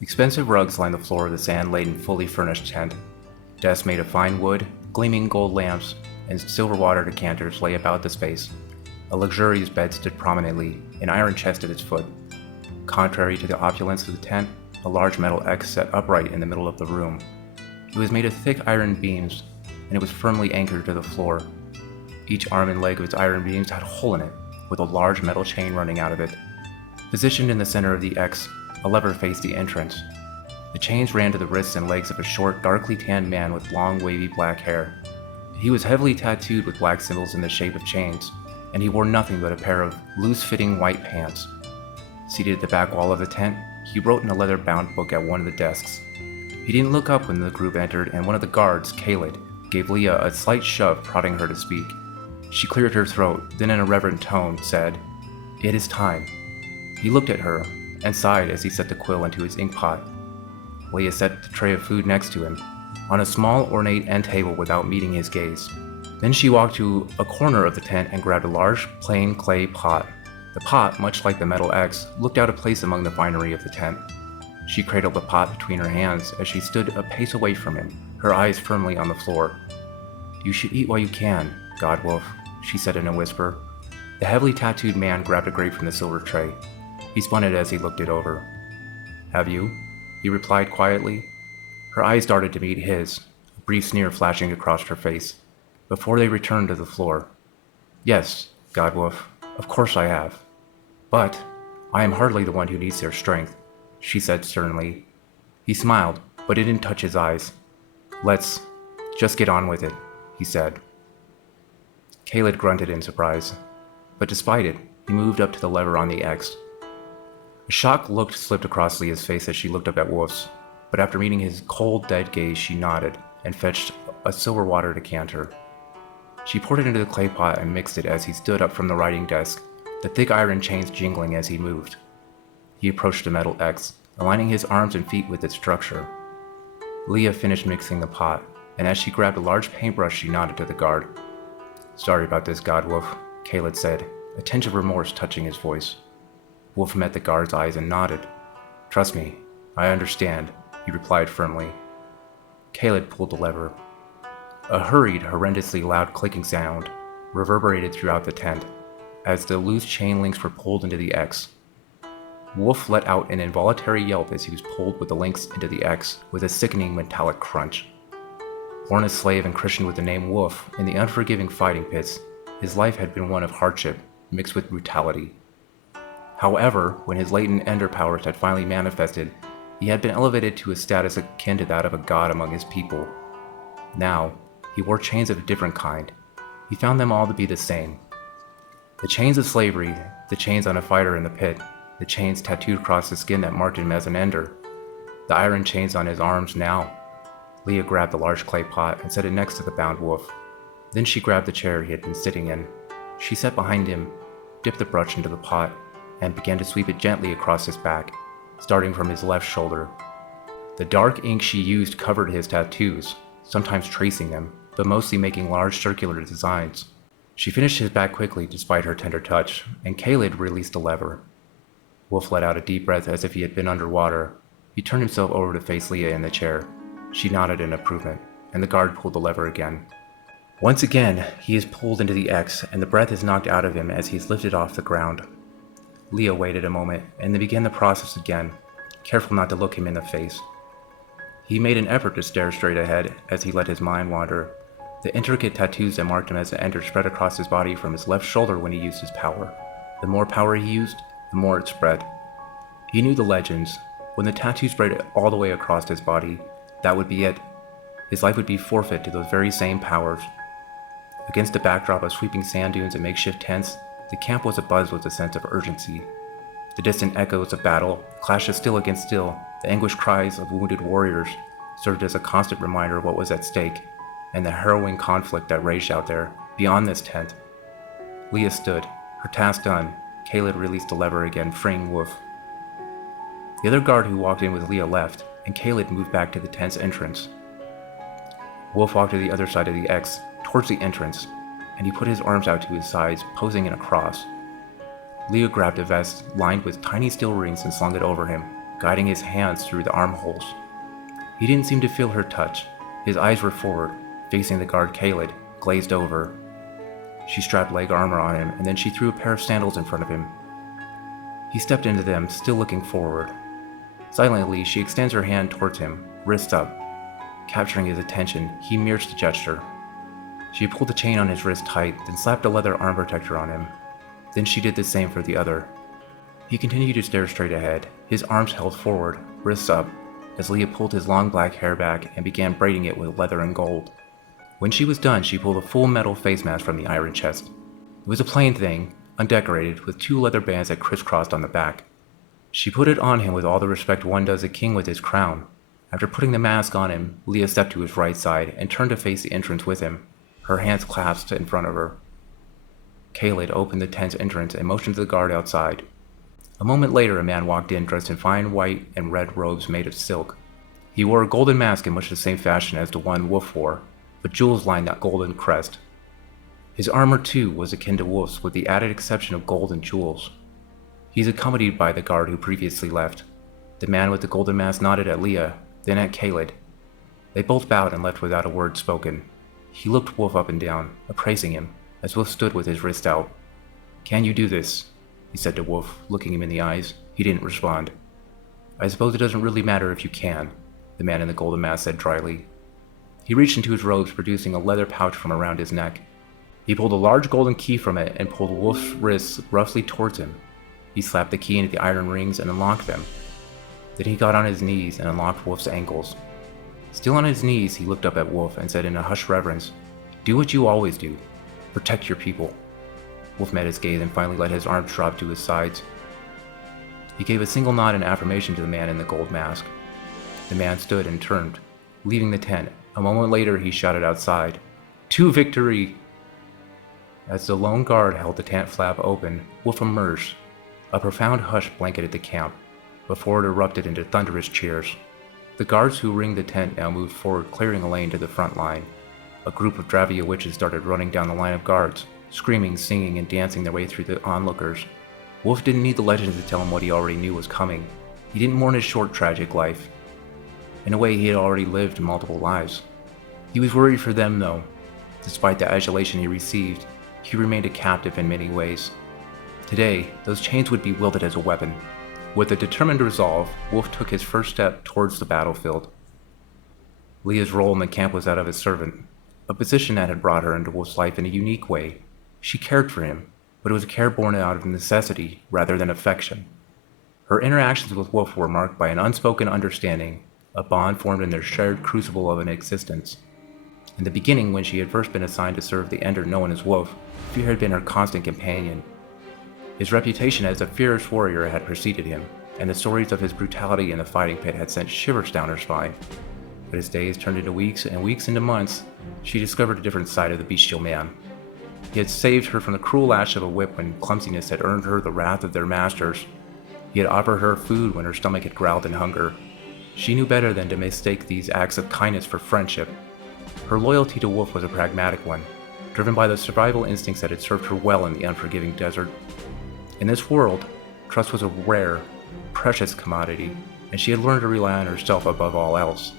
Expensive rugs lined the floor of the sand-laden, fully furnished tent. Desks made of fine wood, gleaming gold lamps, and silver water decanters lay about the space. A luxurious bed stood prominently, an iron chest at its foot. Contrary to the opulence of the tent, a large metal X sat upright in the middle of the room. It was made of thick iron beams, and it was firmly anchored to the floor. Each arm and leg of its iron beams had a hole in it, with a large metal chain running out of it. Positioned in the center of the X, a lever faced the entrance. The chains ran to the wrists and legs of a short, darkly tanned man with long, wavy black hair. He was heavily tattooed with black symbols in the shape of chains, and he wore nothing but a pair of loose-fitting white pants. Seated at the back wall of the tent, he wrote in a leather-bound book at one of the desks. He didn't look up when the group entered, and one of the guards, Caled, gave Leah a slight shove, prodding her to speak. She cleared her throat, then in a reverent tone said, "It is time." He looked at her, and sighed as he set the quill into his ink pot. Leah set the tray of food next to him, on a small, ornate end table without meeting his gaze. Then she walked to a corner of the tent and grabbed a large, plain clay pot. The pot, much like the metal X, looked out of place among the finery of the tent. She cradled the pot between her hands as she stood a pace away from him, her eyes firmly on the floor. "You should eat while you can, Godwolf," she said in a whisper. The heavily tattooed man grabbed a grape from the silver tray. He spun it as he looked it over. "Have you?" he replied quietly. Her eyes darted to meet his, a brief sneer flashing across her face, before they returned to the floor. "Yes, Godwolf, of course I have. But I am hardly the one who needs their strength," she said sternly. He smiled, but it didn't touch his eyes. "Let's just get on with it," he said. Caled grunted in surprise, but despite it, he moved up to the lever on the X. A shocked look slipped across Leah's face as she looked up at Wolf's, but after meeting his cold, dead gaze, she nodded and fetched a silver water decanter. She poured it into the clay pot and mixed it as he stood up from the writing desk, the thick iron chains jingling as he moved. He approached the metal X, aligning his arms and feet with its structure. Leah finished mixing the pot, and as she grabbed a large paintbrush, she nodded to the guard. "Sorry about this, Godwolf," Caled said, a tinge of remorse touching his voice. Wolf met the guard's eyes and nodded. "Trust me, I understand," he replied firmly. Caled pulled the lever. A hurried, horrendously loud clicking sound reverberated throughout the tent as the loose chain links were pulled into the X. Wolf let out an involuntary yelp as he was pulled with the links into the X with a sickening metallic crunch. Born a slave and christened with the name Wolf in the unforgiving fighting pits, his life had been one of hardship mixed with brutality. However, when his latent ender powers had finally manifested, he had been elevated to a status akin to that of a god among his people. Now, he wore chains of a different kind. He found them all to be the same. The chains of slavery, the chains on a fighter in the pit, the chains tattooed across the skin that marked him as an ender, the iron chains on his arms now. Leah grabbed the large clay pot and set it next to the bound wolf. Then she grabbed the chair he had been sitting in. She sat behind him, dipped the brush into the pot, and began to sweep it gently across his back, starting from his left shoulder. The dark ink she used covered his tattoos, sometimes tracing them, but mostly making large circular designs. She finished his back quickly despite her tender touch, and Caled released the lever. Wolf let out a deep breath as if he had been underwater. He turned himself over to face Leah in the chair. She nodded in approval, and the guard pulled the lever again. Once again, he is pulled into the X, and the breath is knocked out of him as he is lifted off the ground. Leah waited a moment, and then began the process again, careful not to look him in the face. He made an effort to stare straight ahead as he let his mind wander. The intricate tattoos that marked him as an ender spread across his body from his left shoulder when he used his power. The more power he used, the more it spread. He knew the legends. When the tattoo spread all the way across his body, that would be it. His life would be forfeit to those very same powers. Against the backdrop of sweeping sand dunes and makeshift tents, the camp was abuzz with a sense of urgency. The distant echoes of battle, clashes still against still, the anguished cries of wounded warriors served as a constant reminder of what was at stake, and the harrowing conflict that raged out there, beyond this tent. Leah stood, her task done. Caled released the lever again, freeing Wolf. The other guard who walked in with Leah left, and Caled moved back to the tent's entrance. Wolf walked to the other side of the X, towards the entrance, and he put his arms out to his sides, posing in a cross. Leah grabbed a vest lined with tiny steel rings and slung it over him. guiding his hands through the armholes. He didn't seem to feel her touch. His eyes were forward, facing the guard Caled, glazed over. She strapped leg armor on him, and then she threw a pair of sandals in front of him. He stepped into them, still looking forward. Silently, she extends her hand towards him, wrist up. Capturing his attention, he mirrors the gesture. She pulled the chain on his wrist tight, then slapped a leather arm protector on him. Then she did the same for the other. He continued to stare straight ahead, his arms held forward, wrists up, as Leah pulled his long black hair back and began braiding it with leather and gold. When she was done, she pulled a full metal face mask from the iron chest. It was a plain thing, undecorated, with 2 leather bands that crisscrossed on the back. She put it on him with all the respect one does a king with his crown. After putting the mask on him, Leah stepped to his right side and turned to face the entrance with him, her hands clasped in front of her. Caled opened the tent's entrance and motioned to the guard outside. A moment later, a man walked in dressed in fine white and red robes made of silk. He wore a golden mask in much the same fashion as the one Wolf wore, but jewels lined that golden crest. His armor, too, was akin to Wolf's, with the added exception of gold and jewels. He's accompanied by the guard who previously left. The man with the golden mask nodded at Leah, then at Caled. They both bowed and left without a word spoken. He looked Wolf up and down, appraising him, as Wolf stood with his wrist out. "Can you do this?" he said to Wolf, looking him in the eyes. He didn't respond. "I suppose it doesn't really matter if you can," the man in the golden mask said dryly. He reached into his robes, producing a leather pouch from around his neck. He pulled a large golden key from it and pulled Wolf's wrists roughly towards him. He slapped the key into the iron rings and unlocked them. Then he got on his knees and unlocked Wolf's ankles. Still on his knees, he looked up at Wolf and said in a hushed reverence, "Do what you always do. Protect your people." Wolf met his gaze and finally let his arms drop to his sides. He gave a single nod in affirmation to the man in the gold mask. The man stood and turned, leaving the tent. A moment later, he shouted outside, "To victory!" As the lone guard held the tent flap open, Wolf emerged. A profound hush blanketed the camp, before it erupted into thunderous cheers. The guards who ringed the tent now moved forward, clearing a lane to the front line. A group of Dravia witches started running down the line of guards, screaming, singing, and dancing their way through the onlookers. Wolf didn't need the legends to tell him what he already knew was coming. He didn't mourn his short, tragic life. In a way, he had already lived multiple lives. He was worried for them, though. Despite the adulation he received, he remained a captive in many ways. Today, those chains would be wielded as a weapon. With a determined resolve, Wolf took his first step towards the battlefield. Leah's role in the camp was that of a servant, a position that had brought her into Wolf's life in a unique way. She cared for him, but it was a care born out of necessity rather than affection. Her interactions with Wolf were marked by an unspoken understanding, a bond formed in their shared crucible of an existence. In the beginning, when she had first been assigned to serve the ender known as Wolf, Fear had been her constant companion. His reputation as a fierce warrior had preceded him, and the stories of his brutality in the fighting pit had sent shivers down her spine. But as days turned into weeks and weeks into months, she discovered a different side of the bestial man. He had saved her from the cruel lash of a whip when clumsiness had earned her the wrath of their masters. He had offered her food when her stomach had growled in hunger. She knew better than to mistake these acts of kindness for friendship. Her loyalty to Wolf was a pragmatic one, driven by the survival instincts that had served her well in the unforgiving desert. In this world, trust was a rare, precious commodity, and she had learned to rely on herself above all else.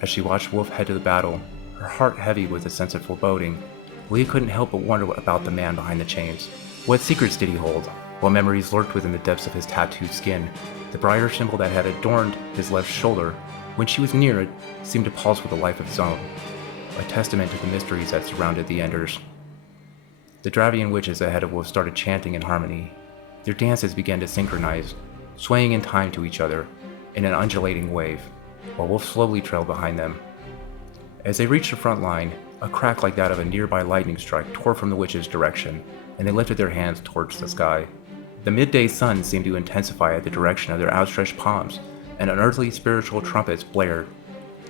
As she watched Wolf head to the battle, her heart heavy with a sense of foreboding, Leah couldn't help but wonder about the man behind the chains. What secrets did he hold? What memories lurked within the depths of his tattooed skin? The brighter symbol that had adorned his left shoulder, when she was near it, seemed to pulse with a life of its own, a testament to the mysteries that surrounded the Enders. The Dravian witches ahead of Wolf started chanting in harmony. Their dances began to synchronize, swaying in time to each other, in an undulating wave, while Wolf slowly trailed behind them. As they reached the front line, a crack like that of a nearby lightning strike tore from the witches' direction, and they lifted their hands towards the sky. The midday sun seemed to intensify at the direction of their outstretched palms, and unearthly spiritual trumpets blared.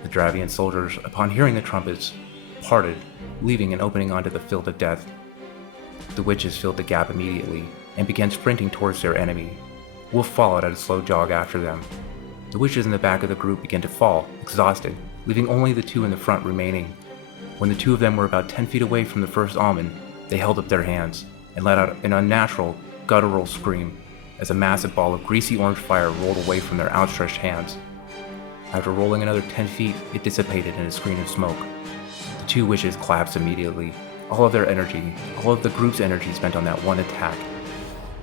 The Dravian soldiers, upon hearing the trumpets, parted, leaving an opening onto the field of death. The witches filled the gap immediately, and began sprinting towards their enemy. Wolf followed at a slow jog after them. The witches in the back of the group began to fall, exhausted, leaving only the two in the front remaining. When the two of them were about 10 feet away from the first almond, they held up their hands, and let out an unnatural, guttural scream, as a massive ball of greasy orange fire rolled away from their outstretched hands. After rolling another 10 feet, it dissipated in a screen of smoke. The two witches collapsed immediately, all of their energy, all of the group's energy spent on that one attack.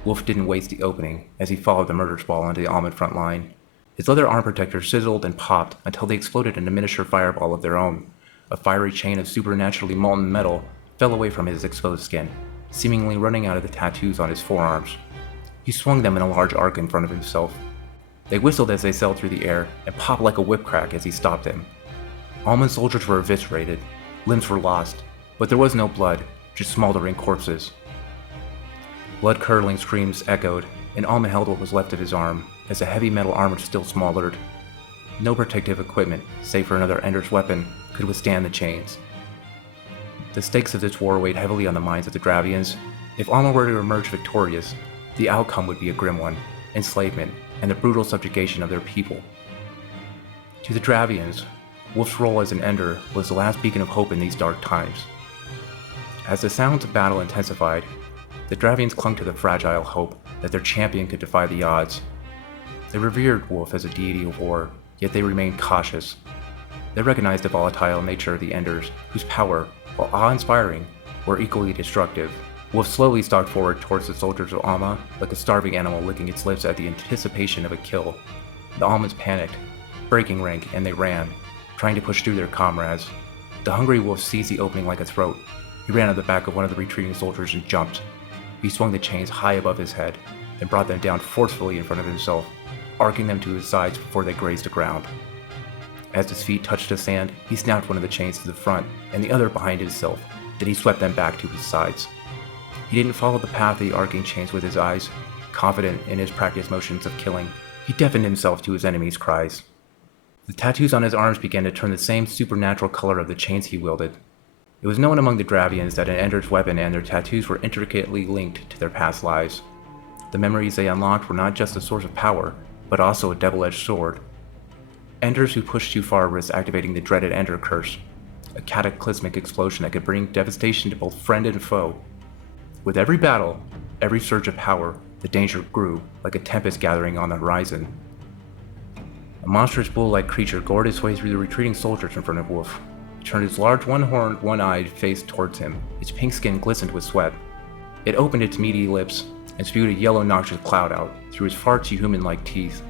Wolf didn't waste the opening as he followed the murder's ball into the almond front line. His leather arm protectors sizzled and popped until they exploded in a miniature fireball of their own. A fiery chain of supernaturally molten metal fell away from his exposed skin, seemingly running out of the tattoos on his forearms. He swung them in a large arc in front of himself. They whistled as they sailed through the air and popped like a whip crack as he stopped them. Almond soldiers were eviscerated, limbs were lost, but there was no blood, just smoldering corpses. Blood-curdling screams echoed, and Almond held what was left of his arm, as the heavy metal armor still smoldered. No protective equipment, save for another Ender's weapon, could withstand the chains. The stakes of this war weighed heavily on the minds of the Dravians. If Almond were to emerge victorious, the outcome would be a grim one: enslavement and the brutal subjugation of their people. To the Dravians, Wolf's role as an Ender was the last beacon of hope in these dark times. As the sounds of battle intensified, the Dravians clung to the fragile hope that their champion could defy the odds. They revered Wolf as a deity of war, yet they remained cautious. They recognized the volatile nature of the Enders, whose power, while awe-inspiring, were equally destructive. Wolf slowly stalked forward towards the soldiers of Alma, like a starving animal licking its lips at the anticipation of a kill. The Almans panicked, breaking rank, and they ran, trying to push through their comrades. The hungry wolf seized the opening like a throat. He ran at the back of one of the retreating soldiers and jumped. He swung the chains high above his head and brought them down forcefully in front of himself, arcing them to his sides before they grazed the ground. As his feet touched the sand, he snapped one of the chains to the front and the other behind himself. Then he swept them back to his sides. He didn't follow the path of the arcing chains with his eyes. Confident in his practiced motions of killing, he deafened himself to his enemies' cries. The tattoos on his arms began to turn the same supernatural color of the chains he wielded. It was known among the Dravians that an Ender's weapon and their tattoos were intricately linked to their past lives. The memories they unlocked were not just a source of power, but also a double-edged sword. Enders who pushed too far risked activating the dreaded Ender Curse, a cataclysmic explosion that could bring devastation to both friend and foe. With every battle, every surge of power, the danger grew, like a tempest gathering on the horizon. A monstrous bull-like creature gored its way through the retreating soldiers in front of Wolf. He turned its large one-horned, one-eyed face towards him. Its pink skin glistened with sweat. It opened its meaty lips and spewed a yellow noxious cloud out through its far too human-like teeth.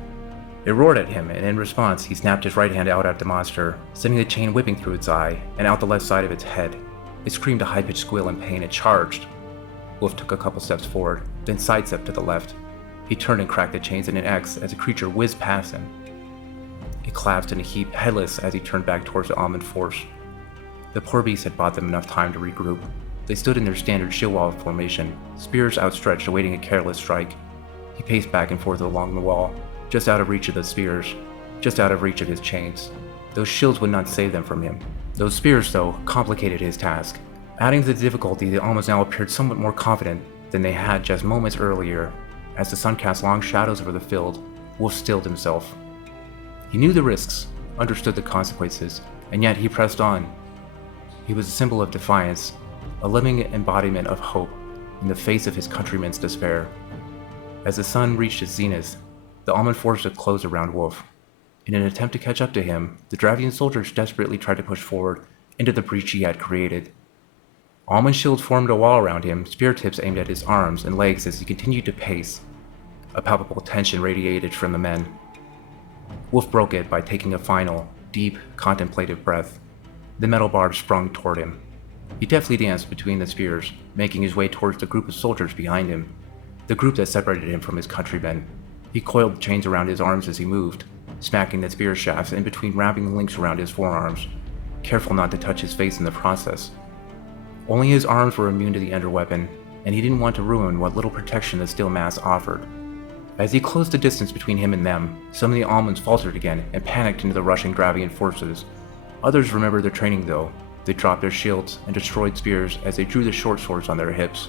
It roared at him, and in response, he snapped his right hand out at the monster, sending the chain whipping through its eye and out the left side of its head. It screamed a high-pitched squeal in pain and charged. Wolf took a couple steps forward, then sidestepped to the left. He turned and cracked the chains in an X as the creature whizzed past him. It collapsed in a heap, headless, as he turned back towards the almond force. The poor beast had bought them enough time to regroup. They stood in their standard shield wall formation, spears outstretched awaiting a careless strike. He paced back and forth along the wall, just out of reach of the spears, just out of reach of his chains. Those shields would not save them from him. Those spears, though, complicated his task. Adding to the difficulty, the almas now appeared somewhat more confident than they had just moments earlier. As the sun cast long shadows over the field, Wolf stilled himself. He knew the risks, understood the consequences, and yet he pressed on. He was a symbol of defiance, a living embodiment of hope in the face of his countrymen's despair. As the sun reached its zenith, the almond force had closed around Wolf. In an attempt to catch up to him, the Dravian soldiers desperately tried to push forward into the breach he had created. Almond shield formed a wall around him, spear tips aimed at his arms and legs as he continued to pace. A palpable tension radiated from the men. Wolf broke it by taking a final, deep, contemplative breath. The metal barbs sprung toward him. He deftly danced between the spears, making his way towards the group of soldiers behind him, the group that separated him from his countrymen. He coiled the chains around his arms as he moved, smacking the spear shafts in between wrapping the links around his forearms, careful not to touch his face in the process. Only his arms were immune to the Ender weapon, and he didn't want to ruin what little protection the steel mass offered. As he closed the distance between him and them, some of the almonds faltered again and panicked into the rushing Dravian forces. Others remembered their training though. They dropped their shields and destroyed spears as they drew the short swords on their hips.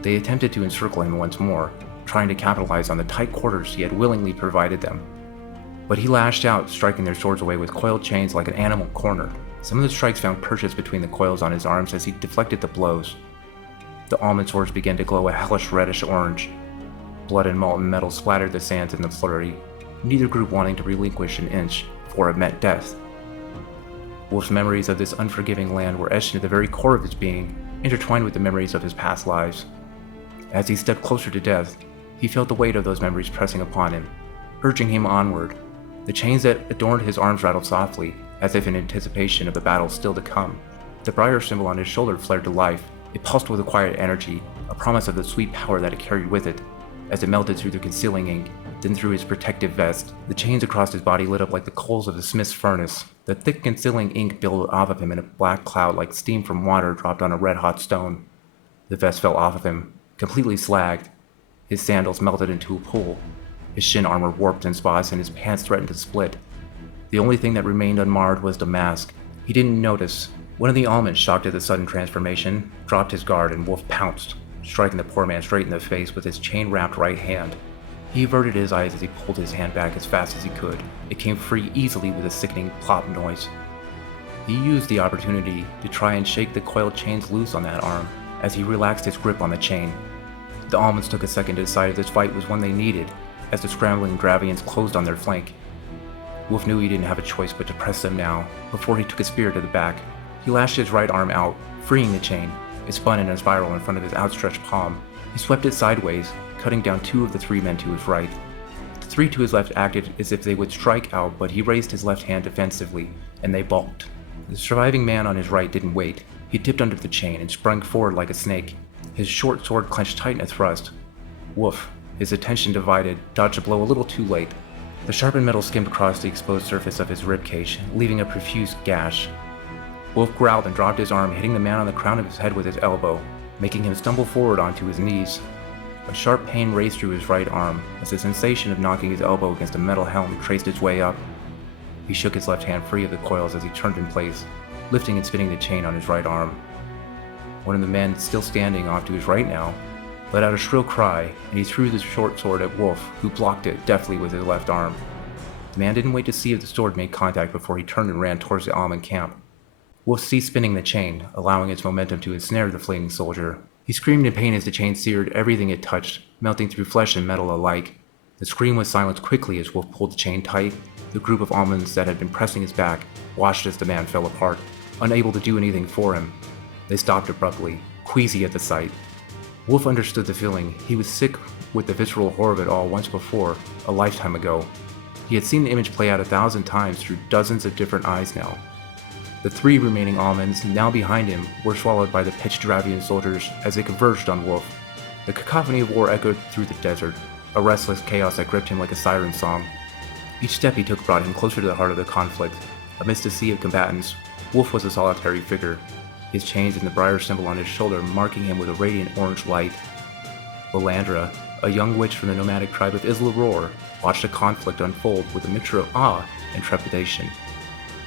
They attempted to encircle him once more, trying to capitalize on the tight quarters he had willingly provided them. But he lashed out, striking their swords away with coiled chains like an animal cornered. Some of the strikes found purchase between the coils on his arms as he deflected the blows. The almond swords began to glow a hellish reddish orange. Blood and molten metal splattered the sands in the flurry, neither group wanting to relinquish an inch, for it meant death. Wolf's memories of this unforgiving land were etched into the very core of his being, intertwined with the memories of his past lives. As he stepped closer to death, he felt the weight of those memories pressing upon him, urging him onward. The chains that adorned his arms rattled softly, as if in anticipation of the battle still to come. The briar symbol on his shoulder flared to life. It pulsed with a quiet energy, a promise of the sweet power that it carried with it. As it melted through the concealing ink, then through his protective vest, the chains across his body lit up like the coals of a smith's furnace. The thick concealing ink billowed off of him in a black cloud like steam from water dropped on a red-hot stone. The vest fell off of him, completely slagged. His sandals melted into a pool. His shin armor warped in spots and his pants threatened to split. The only thing that remained unmarred was the mask. He didn't notice. One of the almonds, shocked at the sudden transformation, dropped his guard and Wolf pounced, striking the poor man straight in the face with his chain-wrapped right hand. He averted his eyes as he pulled his hand back as fast as he could. It came free easily with a sickening plop noise. He used the opportunity to try and shake the coiled chains loose on that arm as he relaxed his grip on the chain. The almonds took a second to decide if this fight was one they needed, as the scrambling Dravians closed on their flank. Wolf knew he didn't have a choice but to press them now, before he took a spear to the back. He lashed his right arm out, freeing the chain. It spun in a spiral in front of his outstretched palm. He swept it sideways, cutting down 2 of the 3 men to his right. The 3 to his left acted as if they would strike out, but he raised his left hand defensively, and they balked. The surviving man on his right didn't wait. He dipped under the chain and sprung forward like a snake, his short sword clenched tight in a thrust. Wolf, his attention divided, dodged a blow a little too late. The sharpened metal skimmed across the exposed surface of his ribcage, leaving a profuse gash. Wolf growled and dropped his arm, hitting the man on the crown of his head with his elbow, making him stumble forward onto his knees. A sharp pain raced through his right arm as the sensation of knocking his elbow against a metal helm traced its way up. He shook his left hand free of the coils as he turned in place, lifting and spinning the chain on his right arm. One of the men, still standing off to his right now, let out a shrill cry, and he threw the short sword at Wolf, who blocked it deftly with his left arm. The man didn't wait to see if the sword made contact before he turned and ran towards the almond camp. Wolf ceased spinning the chain, allowing its momentum to ensnare the fleeing soldier. He screamed in pain as the chain seared everything it touched, melting through flesh and metal alike. The scream was silenced quickly as Wolf pulled the chain tight. The group of almonds that had been pressing his back watched as the man fell apart, unable to do anything for him. They stopped abruptly, queasy at the sight. Wolf understood the feeling. He was sick with the visceral horror of it all once before, a lifetime ago. He had seen the image play out 1,000 times through dozens of different eyes now. The 3 remaining almonds, now behind him, were swallowed by the pitched Dravian soldiers as they converged on Wolf. The cacophony of war echoed through the desert, a restless chaos that gripped him like a siren song. Each step he took brought him closer to the heart of the conflict. Amidst a sea of combatants, Wolf was a solitary figure, his chains and the briar symbol on his shoulder marking him with a radiant orange light. Lilandra, a young witch from the nomadic tribe of Isla Roar, watched the conflict unfold with a mixture of awe and trepidation.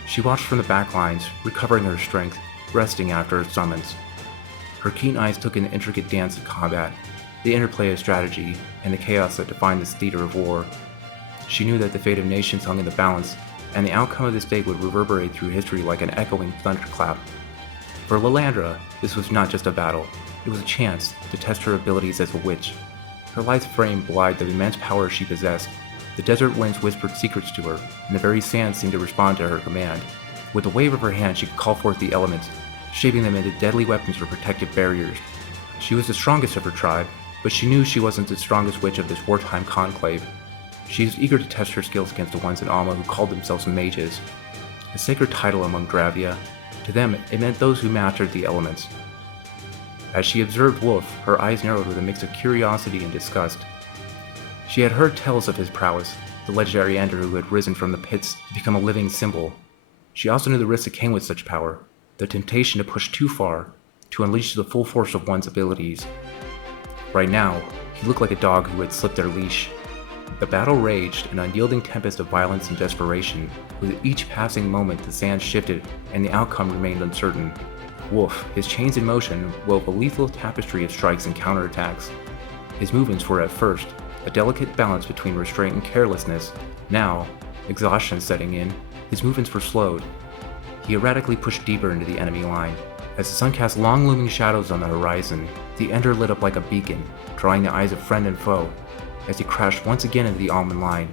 She watched from the back lines, recovering her strength, resting after her summons. Her keen eyes took in the intricate dance of combat, the interplay of strategy, and the chaos that defined this theater of war. She knew that the fate of nations hung in the balance, and the outcome of this day would reverberate through history like an echoing thunderclap. For Lilandra, this was not just a battle, it was a chance to test her abilities as a witch. Her lithe frame belied the immense power she possessed. The desert winds whispered secrets to her, and the very sand seemed to respond to her command. With a wave of her hand, she could call forth the elements, shaping them into deadly weapons or protective barriers. She was the strongest of her tribe, but she knew she wasn't the strongest witch of this wartime conclave. She was eager to test her skills against the ones in Alma who called themselves mages, a sacred title among Dravia. To them, it meant those who mastered the elements. As she observed Wolf, her eyes narrowed with a mix of curiosity and disgust. She had heard tales of his prowess, the legendary ender who had risen from the pits to become a living symbol. She also knew the risks that came with such power, the temptation to push too far, to unleash the full force of one's abilities. Right now, he looked like a dog who had slipped their leash. The battle raged, an unyielding tempest of violence and desperation. With each passing moment, the sand shifted, and the outcome remained uncertain. Wolf, his chains in motion, wove a lethal tapestry of strikes and counterattacks. His movements were at first a delicate balance between restraint and carelessness. Now, exhaustion setting in, his movements were slowed. He erratically pushed deeper into the enemy line. As the sun cast long looming shadows on the horizon, the ender lit up like a beacon, drawing the eyes of friend and foe. as he crashed once again into the almond line.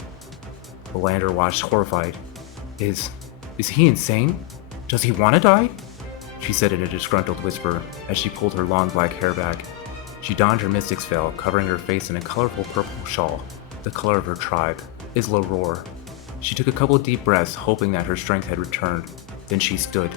Belander watched horrified. Is he insane? Does he want to die? She said in a disgruntled whisper as she pulled her long black hair back. She donned her mystic's veil, covering her face in a colorful purple shawl, the color of her tribe, Isla Roar. She took a couple deep breaths, hoping that her strength had returned. Then she stood,